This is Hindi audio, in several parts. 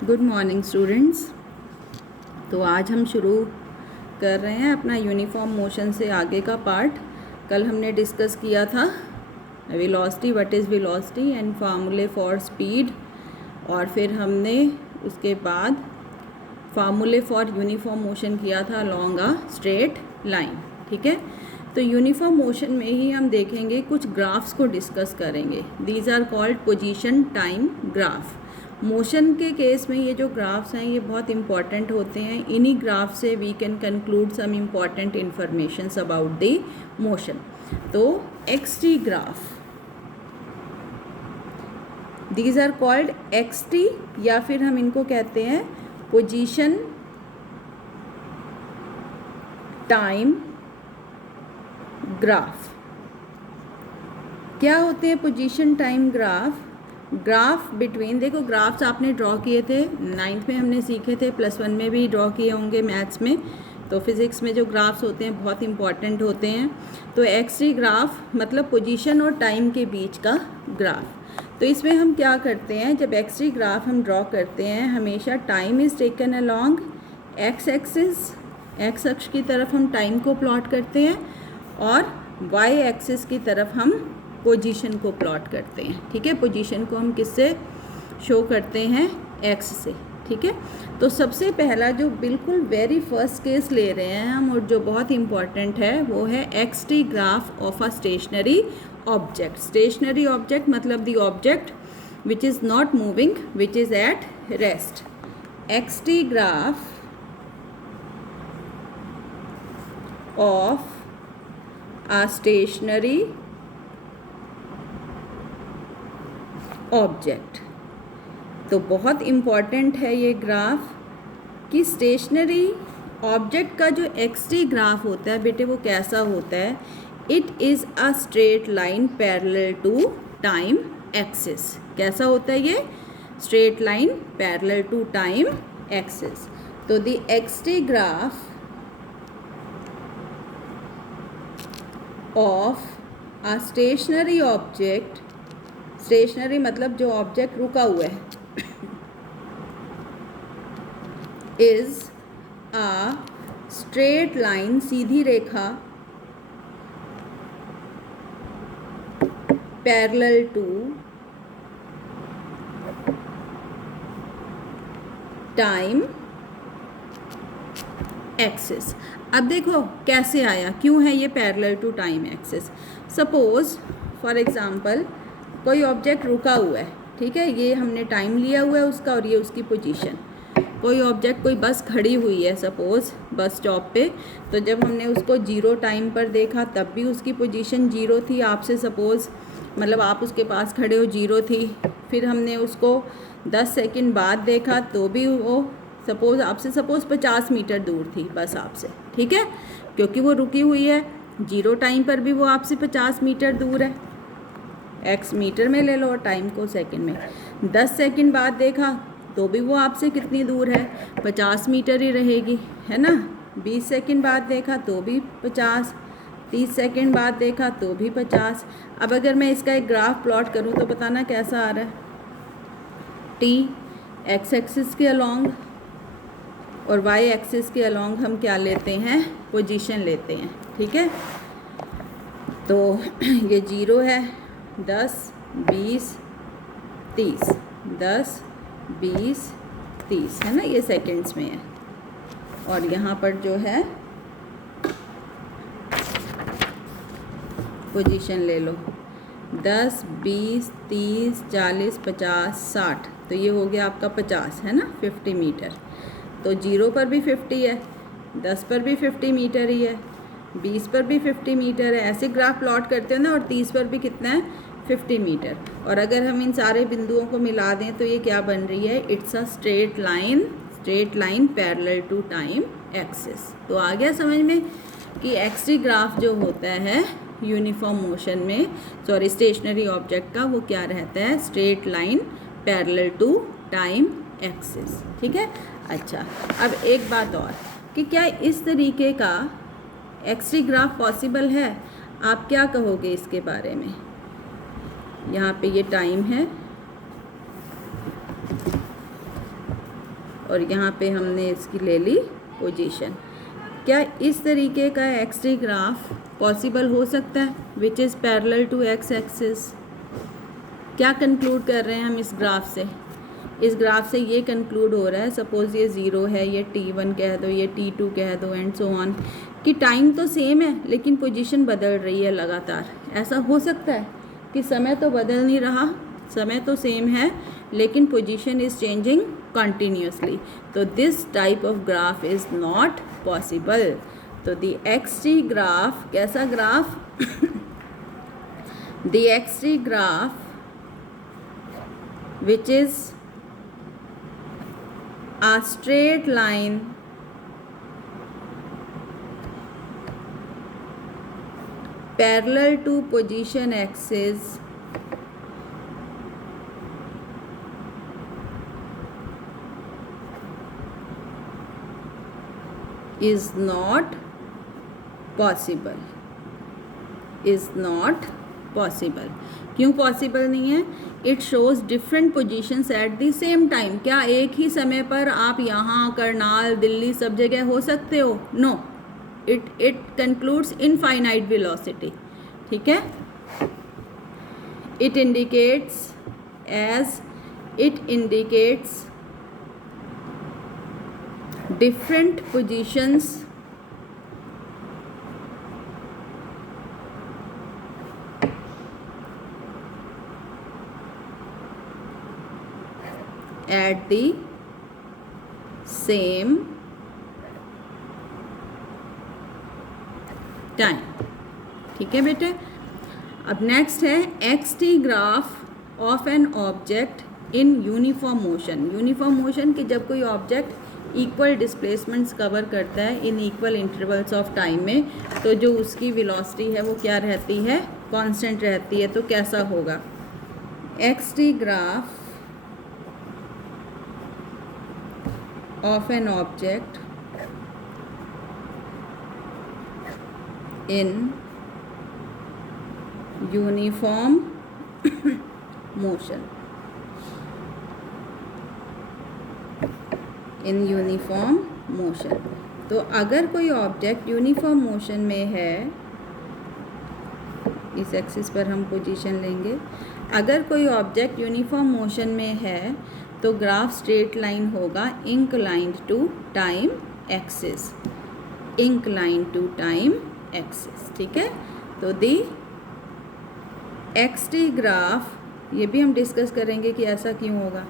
Good morning students. तो आज हम शुरू कर रहे हैं अपना यूनिफॉर्म मोशन से आगे का पार्ट। कल हमने डिस्कस किया था velocity, what is velocity and फार्मूले फॉर स्पीड, और फिर हमने उसके बाद फार्मूले फॉर यूनिफॉर्म मोशन किया था अलोंग अ स्ट्रेट लाइन। ठीक है, तो यूनिफॉर्म मोशन में ही हम देखेंगे कुछ ग्राफ्स को डिस्कस करेंगे। These are called position time graph. Motion के केस में ये जो ग्राफ्स हैं ये बहुत इंपॉर्टेंट होते हैं। इन्हीं ग्राफ से we can conclude some important informations about the motion. तो X T graph, these are called X T, या फिर हम इनको कहते हैं पोजीशन टाइम ग्राफ। क्या होते हैं position time graph? Graph between, देखो ग्राफ्स आपने ड्रॉ किए थे 9th में, हमने सीखे थे, +1 में भी ड्रॉ किए होंगे मैथ्स में। तो फिज़िक्स में जो ग्राफ्स होते हैं बहुत इंपॉर्टेंट होते हैं। तो एक्स-टी ग्राफ मतलब पोजीशन और टाइम के बीच का ग्राफ। तो इसमें हम क्या करते हैं, जब एक्स-टी ग्राफ हम ड्रॉ करते हैं हमेशा time is taken along x axis, x अक्ष की तरफ हम टाइम को प्लॉट करते हैं, और वाई एक्सिस की तरफ हम पोजीशन को प्लॉट करते हैं। ठीक है, पोजीशन को हम किससे शो करते हैं? एक्स से। ठीक है, तो सबसे पहला जो बिल्कुल वेरी फर्स्ट केस ले रहे हैं हम, और जो बहुत इम्पॉर्टेंट है, वो है XT graph of a stationary object. Stationary object मतलब the object which is not moving, which is at rest. XT graph of a stationary object. तो बहुत इम्पॉर्टेंट है ये ग्राफ कि स्टेशनरी ऑब्जेक्ट का जो एक्स-टी ग्राफ होता है बेटे वो कैसा होता है? It is a straight line parallel to time axis. कैसा होता है ये? Straight line parallel to time axis. तो the XT graph of a stationary object, stationary मतलब जो ऑब्जेक्ट रुका हुआ है, इज अ स्ट्रेट लाइन, सीधी रेखा, पैरेलल टू टाइम एक्सिस। अब देखो कैसे आया, क्यों है ये parallel to time axis? Suppose for example कोई ऑब्जेक्ट रुका हुआ है, ठीक है, ये हमने टाइम लिया हुआ है उसका और ये उसकी पोजीशन। कोई ऑब्जेक्ट, कोई बस खड़ी हुई है सपोज बस स्टॉप पे, तो जब हमने उसको 0 टाइम पर देखा तब भी उसकी पोजीशन 0 थी। आपसे सपोज मतलब आप उसके पास खड़े हो, 0 थी। फिर हमने उसको 10 सेकंड बाद देखा तो भी वो सपोज आपसे 50 मीटर दूर थी बस आपसे। ठीक है, क्योंकि वो रुकी हुई है, 0 टाइम पर भी वो आपसे 50 मीटर दूर है। एक्स मीटर में ले लो और टाइम को सेकंड में। 10 सेकंड बाद देखा तो भी वो आपसे कितनी दूर है? 50 मीटर ही रहेगी, है ना। 20 सेकंड बाद देखा तो भी 50, 30 सेकंड बाद देखा तो भी 50। अब अगर मैं इसका एक ग्राफ प्लॉट करूं तो बताना कैसा आ रहा है? टी एक्स एक्सिस के अलोंग और वाई एक्सिस के अलोंग हम क्या लेते हैं? पोजीशन लेते हैं। ठीक है, तो ये 0 है, 10, 20, 30, 10, 20, 30, है ना, ये सेकंड्स में है। और यहाँ पर जो है पोजीशन ले लो, 10, 20, 30, 40, 50, 60, तो ये हो गया आपका 50, है ना, 50 मीटर। तो 0 पर भी 50 है, 10 पर भी 50 मीटर ही है, 20 पर भी 50 मीटर है। ऐसे ग्राफ प्लॉट करते हैं ना, और 30 पर भी कितना है? 50 मीटर। और अगर हम इन सारे बिंदुओं को मिला दें तो ये क्या बन रही है? It's a straight line parallel to time axis. तो आ गया समझ में कि एक्स-टी ग्राफ जो होता है यूनिफॉर्म मोशन में, सॉरी स्टेशनरी ऑब्जेक्ट का, वो क्या रहता है? Straight line parallel to time axis. ठीक है, अच्छा अब एक बात और कि क्या इस तरीके का एक्स-टी ग्राफ पॉसिबल है? आप क्या कहोगे इसके बारे में? यहाँ पे ये टाइम है, और यहाँ पे हमने इसकी ले ली पोजीशन। क्या इस तरीके का एक्स टी ग्राफ पॉसिबल हो सकता है which is parallel to X axis? क्या कंक्लूड कर रहे हैं हम इस ग्राफ से? इस ग्राफ से ये कंक्लूड हो रहा है, सपोज़ ये 0 है, ये t1 कह दो, ये t2 कह दो एंड सो ऑन, कि टाइम तो सेम है लेकिन पोजीशन बदल रही है लगातार। ऐसा हो सकता है कि समय तो बदल नहीं रहा, समय तो सेम है लेकिन पोजीशन इज़ चेंजिंग कंटिन्यूसली, तो this type of graph is not possible. तो द एक्स टी ग्राफ कैसा graph? The x T graph which is a straight line parallel to position axis is not possible, is not possible। क्यों पॉसिबल नहीं है? It shows different positions at the same time. क्या एक ही समय पर आप यहाँ, करनाल, दिल्ली, सब जगह हो सकते हो? No, it concludes infinite velocity. ठीक है, it indicates different positions at the same time. ठीक है बेटे, अब नेक्स्ट है X T graph of an object in uniform motion. Uniform motion कि जब कोई ऑब्जेक्ट इक्वल डिस्प्लेसमेंट्स कवर करता है in equal intervals of time में, तो जो उसकी वेलोसिटी है वो क्या रहती है? कांस्टेंट रहती है। तो कैसा होगा? X T graph of an object in uniform motion, in uniform motion। तो अगर कोई ऑब्जेक्ट यूनिफॉर्म मोशन में है, इस एक्सिस पर हम पोजीशन लेंगे, अगर कोई ऑब्जेक्ट यूनिफॉर्म मोशन में है तो ग्राफ स्ट्रेट लाइन होगा inclined to time axis, inclined to time axis. ठीक है, तो दी एक्स टी ग्राफ, ये भी हम डिस्कस करेंगे कि ऐसा क्यों होगा।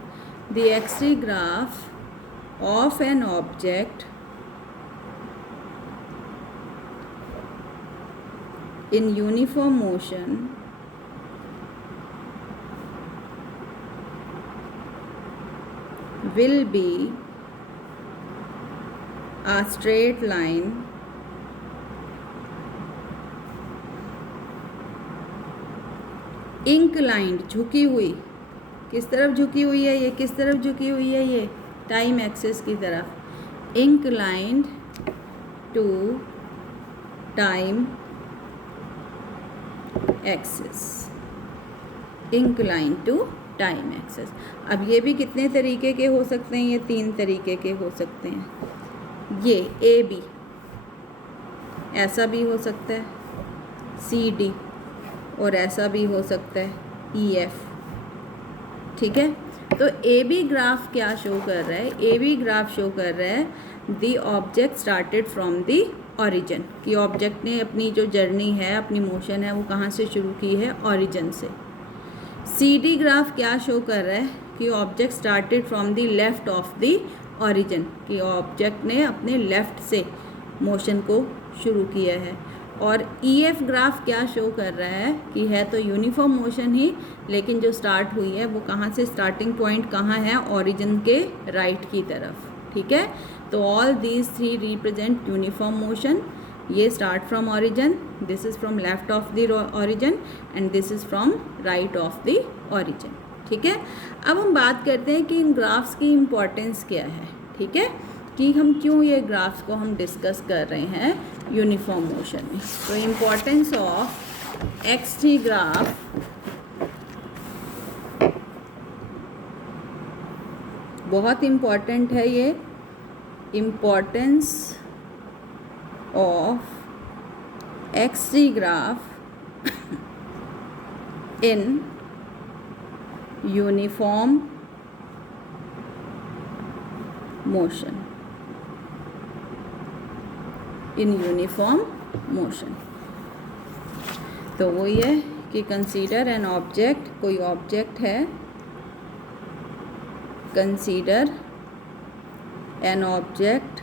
The x T graph of an object in uniform motion will be a straight line inclined, झुकी हुई। किस तरफ झुकी हुई है ये? किस तरफ झुकी हुई है ये? टाइम एक्सिस की तरफ। inclined to time axis, inclined to time axis. अब ये भी कितने तरीके के हो सकते हैं? ये 3 तरीके के हो सकते हैं। ये ए बी ऐसा भी हो सकता है, सी डी और ऐसा भी हो सकता है, ई एफ। ठीक है, तो ए बी ग्राफ क्या शो कर रहा है? ए बी ग्राफ शो कर रहा है the object started from the origin, कि ऑब्जेक्ट ने अपनी जो जर्नी है, अपनी मोशन है, वो कहाँ से शुरू की है? ऑरिजिन से। सी डी ग्राफ क्या शो कर रहा है? कि object started from the left of the origin, कि ऑब्जेक्ट ने अपने लेफ्ट से मोशन को शुरू किया है। और ई एफ ग्राफ क्या शो कर रहा है? कि है तो यूनिफॉर्म मोशन ही, लेकिन जो स्टार्ट हुई है वो कहाँ से, स्टार्टिंग पॉइंट कहाँ है? ऑरिजिन के राइट की तरफ। ठीक है, तो all these 3 represent uniform motion. ये start from origin, this is from left of the origin and this is from right of the origin. ठीक है, अब हम बात करते हैं कि इन ग्राफ्स की इम्पोर्टेंस क्या है। ठीक है, कि हम क्यों ये ग्राफ्स को हम डिस्कस कर रहे हैं यूनिफॉर्म मोशन में। तो importance of X T graph बहुत इम्पॉर्टेंट है ये, importance of X-ray graph in uniform motion, in uniform motion. तो वो ये कि कंसीडर एन ऑब्जेक्ट, कोई ऑब्जेक्ट है, consider an object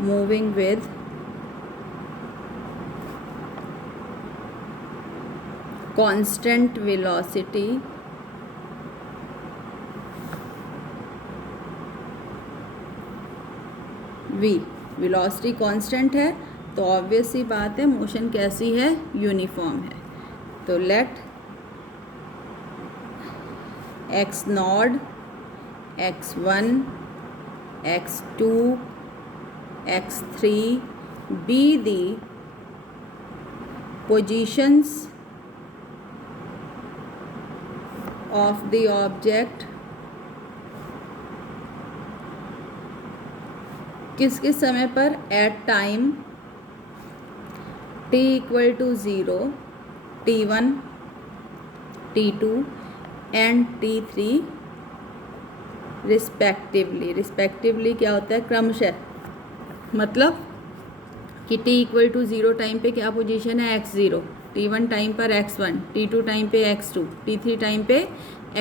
moving with constant velocity v, velocity constant है तो ऑब्वियस सी बात है मोशन कैसी है, यूनिफॉर्म है। तो let X nought, x1, x2, x3 be the positions of the object किस किस समय पर, at time t equal to 0, t1, t2 and t3 respectively. Respectively क्या होता है, क्रमशः, मतलब कि t इक्वल टू 0 टाइम पे क्या पोजीशन है, x0, t1 टाइम पर x1, t2 टाइम पे x2, t3 टाइम पे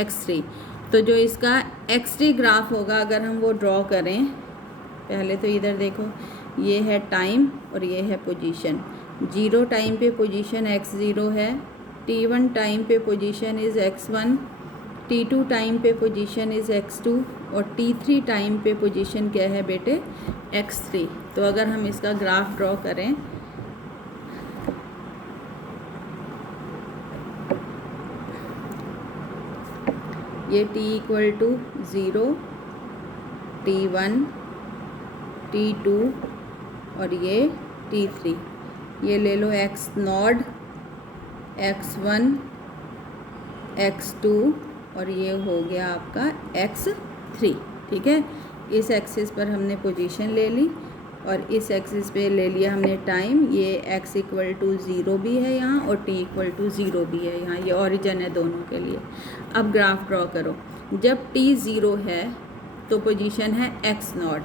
x3। तो जो इसका x-ray ग्राफ होगा अगर हम वो ड्रॉ करें, पहले तो इधर देखो, ये है टाइम और ये है पोजीशन। 0 टाइम पे पोजीशन x0 है, t1 टाइम पे position is x1, t2 time पे पोजीशन इज़ x2 और t3 टाइम पे पोजीशन क्या है बेटे, x3। तो अगर हम इसका ग्राफ ड्रॉ करें, ये t equal to 0, t1, t2 और ये t3, ये ले लो x नॉड, x1, x2 और ये हो गया आपका x3। ठीक है, इस एक्सिस पर हमने पोजीशन ले ली और इस एक्सिस पे ले लिया हमने टाइम। ये x इक्वल टू 0 भी है यहाँ और t इक्वल टू 0 भी है यहाँ, ये ओरिजिन है दोनों के लिए। अब ग्राफ ड्रॉ करो, जब t 0 है तो पोजीशन है x नॉट,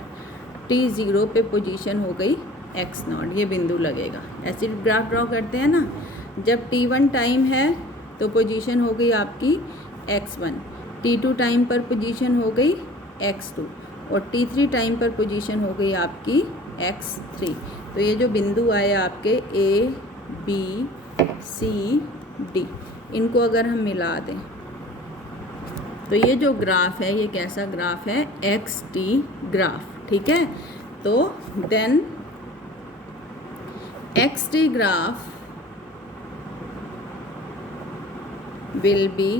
t 0 पे पोजीशन हो गई x नॉट, ये बिंदु लगेगा। ऐसे ग्राफ ड्रॉ करते हैं ना, जब t1 टाइम है तो पोजीशन हो गई आपकी x1, t2 टाइम पर पोजीशन हो गई x2 और t3 टाइम पर पोजीशन हो गई आपकी x3। तो ये जो बिंदु आए आपके a, b, c, d, इनको अगर हम मिला दें तो ये जो ग्राफ है ये कैसा ग्राफ है, xt ग्राफ। ठीक है, तो then xt graph will be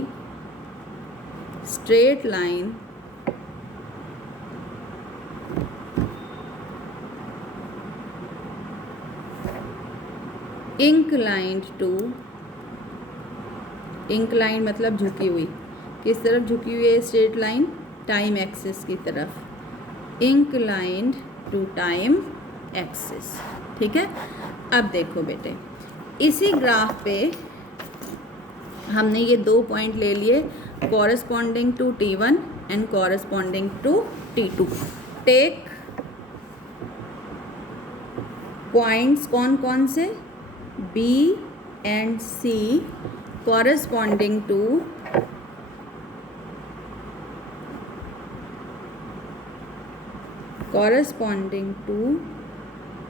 straight line inclined to, inclined मतलब झुकी हुई, किस तरफ झुकी हुई है स्ट्रेट लाइन, टाइम एक्सिस की तरफ, inclined to टाइम एक्सिस। ठीक है, अब देखो बेटे, इसी ग्राफ पे हमने ये 2 पॉइंट ले लिए corresponding to t1 and corresponding to t2। Take points कौन कौन से, b and c corresponding to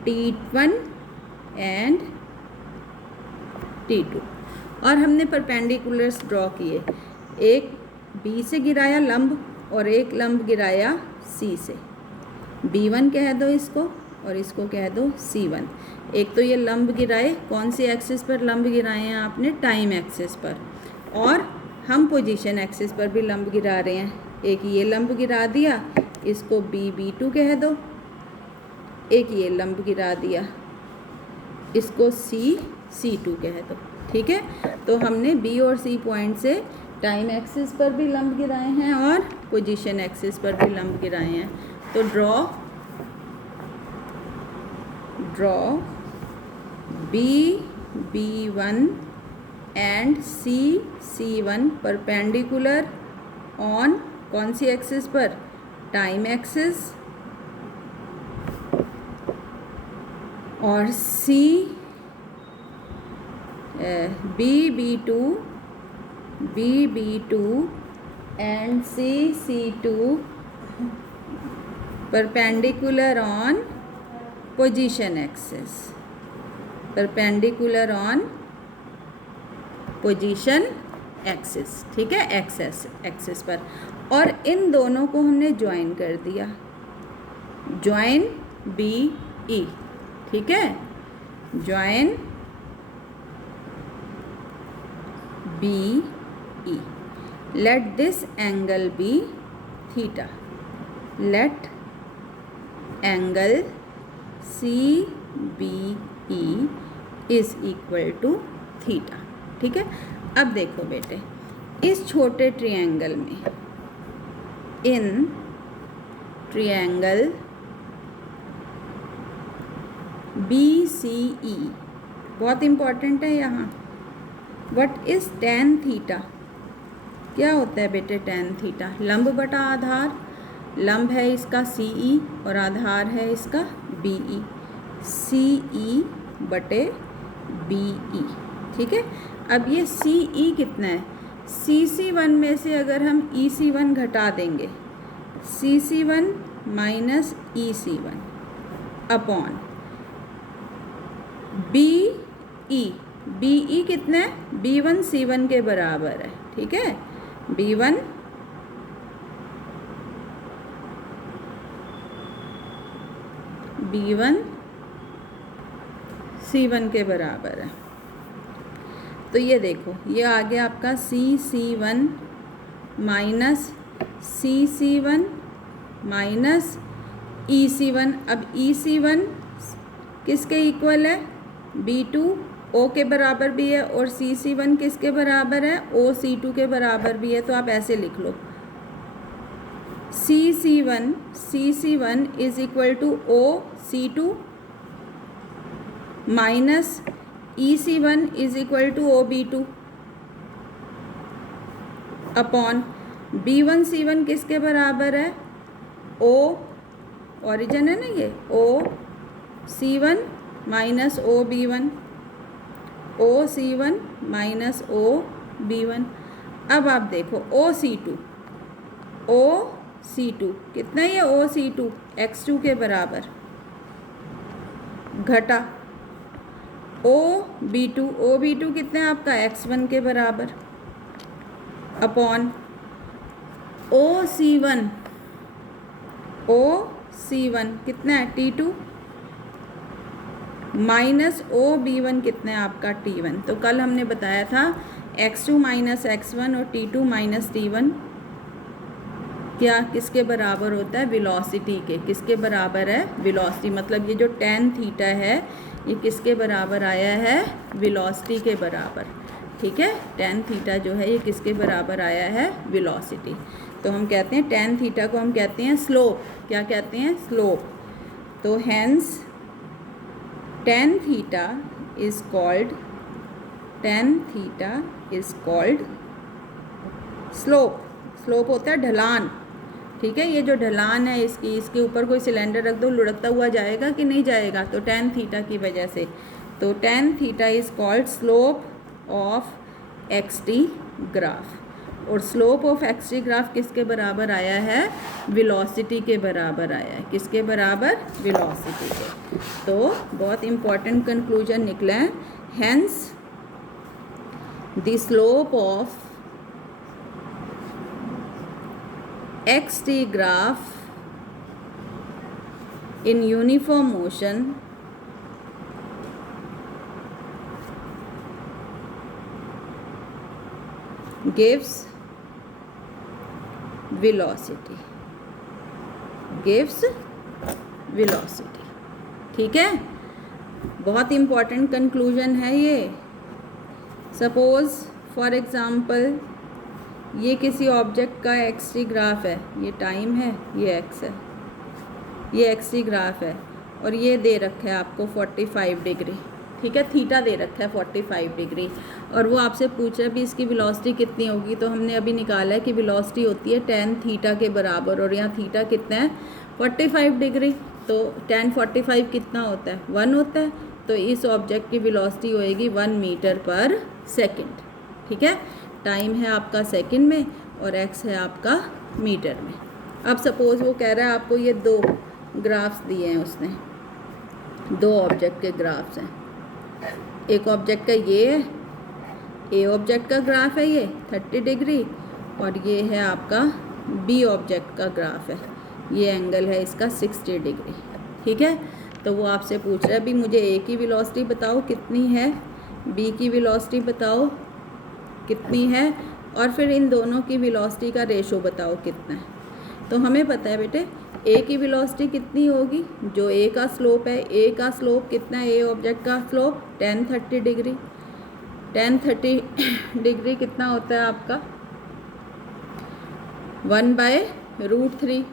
t1 and t2 और हमने परपेंडिकुलर्स ड्रॉ किए, एक B से गिराया लंब और एक लंब गिराया C से। B1 कह दो इसको और इसको कह दो C1। एक तो ये लंब गिराए, कौन सी एक्सिस पर लंब गिराए हैं आपने, टाइम एक्सिस पर, और हम पोजीशन एक्सिस पर भी लंब गिरा रहे हैं। एक ये लंब गिरा दिया, इसको B2 कह दो, एक ये लंब गिरा दिया, इसको C2 कह दो। ठीक है, तो हमने B और C पॉइंट से टाइम एक्सिस पर भी लंब गिराए हैं और पोजीशन एक्सिस पर भी लंब गिराए हैं। तो draw B1 and C1 perpendicular on कौन सी एक्सिस पर, टाइम एक्सिस, और B2 and C2 perpendicular on position axis, perpendicular on position axis, ठीक है, एक्सिस पर। और इन दोनों को हमने ज्वाइन कर दिया, ज्वाइन BE, ठीक है, join BE। Let this angle be theta, let angle CBE is equal to theta, ठीक है। अब देखो बेटे, इस छोटे ट्रायंगल में, इन ट्रायंगल BCE, बहुत इम्पॉर्टेंट है यहाँ, व्हाट इज tan थीटा, क्या होता है बेटे tan थीटा, लंब बटा आधार, लंब है इसका CE और आधार है इसका BE, CE बटे BE, ठीक है। अब ये CE कितना है, CC1 में से अगर हम EC1 घटा देंगे, CC1 minus EC1 upon BE कितना है, B1 C1 के बराबर है, ठीक है, B1 C1 के बराबर है। तो ये देखो, ये आ गया आपका CC1 minus CC1 minus EC1। अब EC1 किसके इक्वल है, B2 O के बराबर भी है, और CC1 किसके बराबर है, OC2 के बराबर भी है। तो आप ऐसे लिख लो, CC1 is equal to OC2 minus EC1 is equal to OB2 upon B1 C1 किसके बराबर है, O ओरिजिन है ना ये, OC1 minus OB1, OC1 minus OB1। अब आप देखो OC2 कितना है, ये OC2 x2 के बराबर घटा OB2 कितना है आपका, x1 के बराबर अपॉन OC1 कितना है, T2 माइनस OB1 कितना है आपका, T1। तो कल हमने बताया था x2 माइनस x1 और T2 माइनस T1 क्या किसके बराबर होता है, वेलोसिटी के। किसके बराबर है, वेलोसिटी, मतलब ये जो tan थीटा है ये किसके बराबर आया है, वेलोसिटी के बराबर, ठीक है। tan थीटा जो है ये किसके बराबर आया है, वेलोसिटी। तो हम कहते हैं tan थीटा को हम कहते हैं स्लोप, क्या कहते हैं, स्लोप। तो hence tan theta is called slope होता है ढलान, ठीक है। ये जो ढलान है इसके ऊपर कोई सिलेंडर रख दो, लुढ़कता हुआ जाएगा कि नहीं जाएगा, तो tan थीटा की वजह से। तो tan theta is called slope of XT graph, और स्लोप ऑफ XT ग्राफ किसके बराबर आया है, वेलोसिटी के बराबर आया है। किसके बराबर, वेलोसिटी के। तो बहुत इम्पॉर्टेंट कंक्लूजन निकला है, hence the slope of XT graph in uniform motion gives velocity, ठीक है। बहुत इम्पॉर्टेंट कंक्लूजन है ये। सपोज फॉर एग्ज़ाम्पल ये किसी ऑब्जेक्ट का एक्स टी ग्राफ है, ये टाइम है, ये एक्स है, ये एक्स टी ग्राफ है, और ये दे रखा है आपको 45 डिग्री, ठीक है, थीटा दे रखा है 45 डिग्री, और वो आपसे पूछ रहा है भी इसकी वेलोसिटी कितनी होगी। तो हमने अभी निकाला है कि वेलोसिटी होती है tan थीटा के बराबर, और यहाँ थीटा कितना है 45 डिग्री, तो tan 45 कितना होता है 1 होता है, तो इस ऑब्जेक्ट की वेलोसिटी होएगी 1 मीटर पर सेकेंड, ठीक है। टाइम है आपका सेकंड में और एक्स है आपका मीटर में। अब सपोज़ वो कह रहा है आपको ये 2 ग्राफ्स दिए हैं उसने, 2 ऑब्जेक्ट के ग्राफ्स हैं, एक ऑब्जेक्ट का ये है, ए ऑब्जेक्ट का ग्राफ है ये 30 डिग्री, और ये है आपका बी ऑब्जेक्ट का ग्राफ है, ये एंगल है इसका 60 डिग्री, ठीक है। तो वो आपसे पूछ रहा है भी मुझे ए की वेलोसिटी बताओ कितनी है, बी की वेलोसिटी बताओ कितनी है, और फिर इन दोनों की वेलोसिटी का रेशो बताओ कितना है। तो हमें पता है बेटे ए की वेलोसिटी कितनी होगी, जो ए का स्लोप है, ए का स्लोप कितना है, ए ऑब्जेक्ट का slope tan 30 degree, tan 30 degree कितना होता है आपका 1/√3,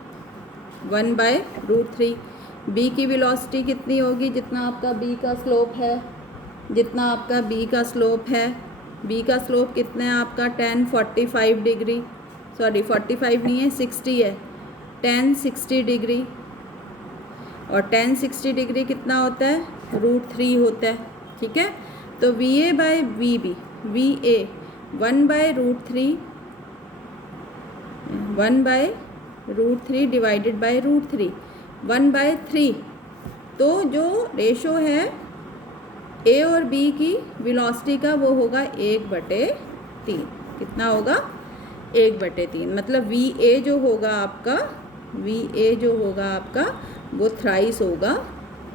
1/√3। बी की वेलोसिटी कितनी होगी, जितना आपका बी का स्लोप है, जितना आपका बी का स्लोप है, बी का स्लोप कितना है आपका tan 45 डिग्री, सॉरी 45 नहीं है 60 है, tan 60 डिग्री, और tan 60 डिग्री कितना होता है √3 होता है, ठीक है। तो VA/VB, VA 1/√3, 1/√3 डिवाइडेड बाई √3, 1/3। तो जो रेशो है ए और बी की वेलोसिटी का वो होगा 1/3, कितना होगा 1/3, मतलब VA जो होगा आपका, VA जो होगा आपका वो थ्राइस होगा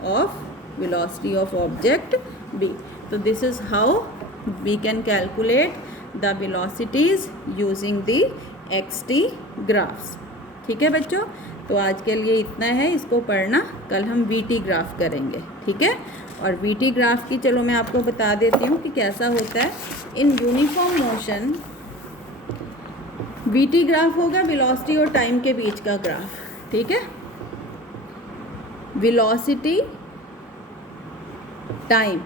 of velocity of object B. तो this is how we can calculate the velocities using the XT graphs, ठीक है बच्चों। तो आज के लिए इतना है, इसको पढ़ना, कल हम VT ग्राफ करेंगे, ठीक है। और VT ग्राफ की चलो मैं आपको बता देती हूँ कि कैसा होता है। इन यूनिफॉर्म मोशन VT ग्राफ होगा वेलोसिटी और टाइम के बीच का ग्राफ, ठीक है। Velocity time,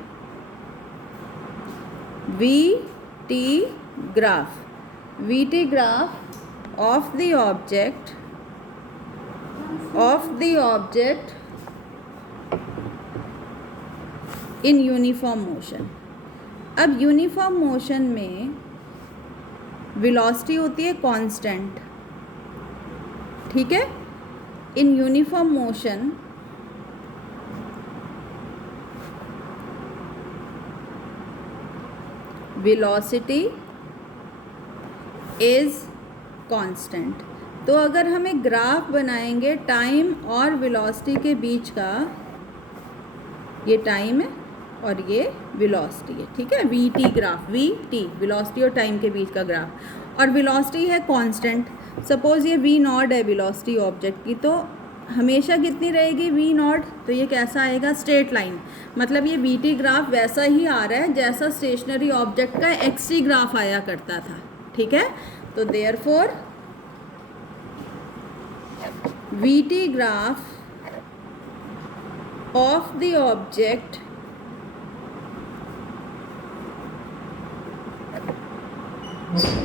VT graph, VT graph of the object in uniform motion. अब यूनिफॉर्म मोशन में वेलोसिटी होती है कांस्टेंट, ठीक है। इन uniform motion velocity is constant. तो अगर हमें ग्राफ बनाएंगे टाइम और वेलोसिटी के बीच का, ये टाइम है और ये वेलोसिटी है, ठीक है, VT ग्राफ, VT वेलोसिटी और टाइम के बीच का ग्राफ, और वेलोसिटी है कांस्टेंट। सपोज़ ये V0 है वेलोसिटी ऑब्जेक्ट की, तो हमेशा कितनी रहेगी V0, तो ये कैसा आएगा स्ट्रेट लाइन, मतलब ये VT ग्राफ वैसा ही आ रहा है जैसा स्टेशनरी ऑब्जेक्ट का XT ग्राफ आया करता था, ठीक है। तो therefore VT graph of the object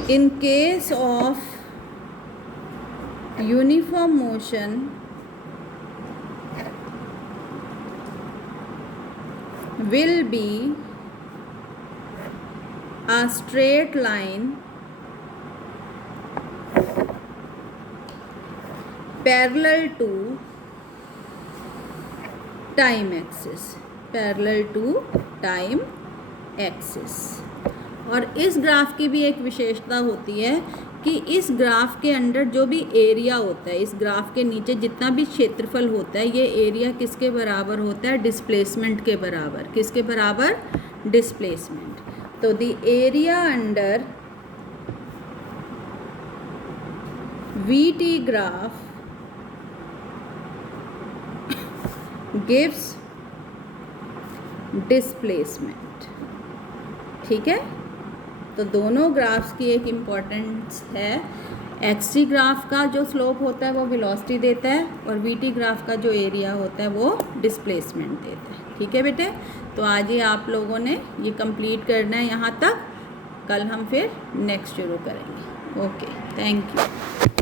in case of uniform motion will be a straight line parallel to time axis, parallel to time axis. और इस ग्राफ की भी एक विशेषता होती है कि इस ग्राफ के अंदर जो भी एरिया होता है, इस ग्राफ के नीचे जितना भी क्षेत्रफल होता है, ये एरिया किसके बराबर होता है, डिस्प्लेसमेंट के बराबर। किसके बराबर, डिस्प्लेसमेंट। तो the area under VT graph gives displacement, ठीक है। तो दोनों ग्राफ्स की एक इम्पॉर्टेंस है। एक्स-टी ग्राफ का जो स्लोप होता है वो वेलोसिटी देता है, और वी-टी ग्राफ का जो एरिया होता है वो डिस्प्लेसमेंट देता है। ठीक है बेटे, तो आज ये आप लोगों ने ये कंप्लीट करना है यहाँ तक। कल हम फिर नेक्स्ट शुरू करेंगे। Okay, thank you.